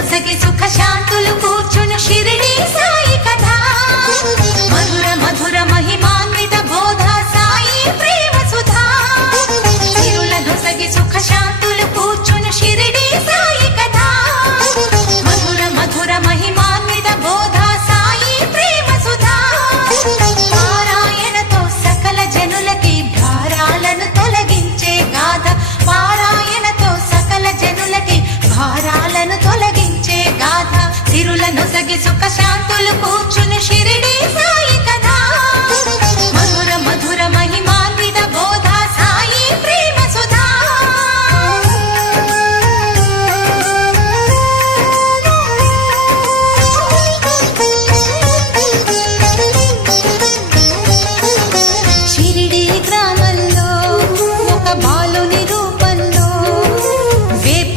నొసగి సుఖ శాంతులు కూర్చుని షిరిడి సాయి కథ. నొసగి సుఖ శాంతులు కూర్చుని షిరిడి సాయి కదా మధుర మధుర మహిమాన్విత బోధ సాయి ప్రేమ సుధా. షిరిడి గ్రామంలో ఒక బాలుని రూపంలో వేప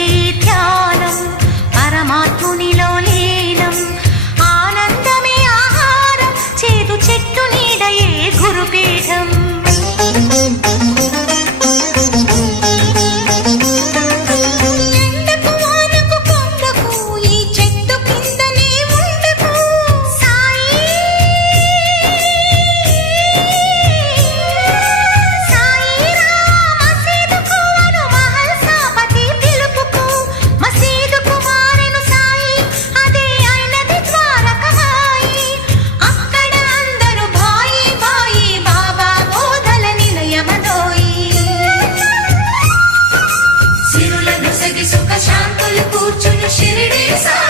Ladies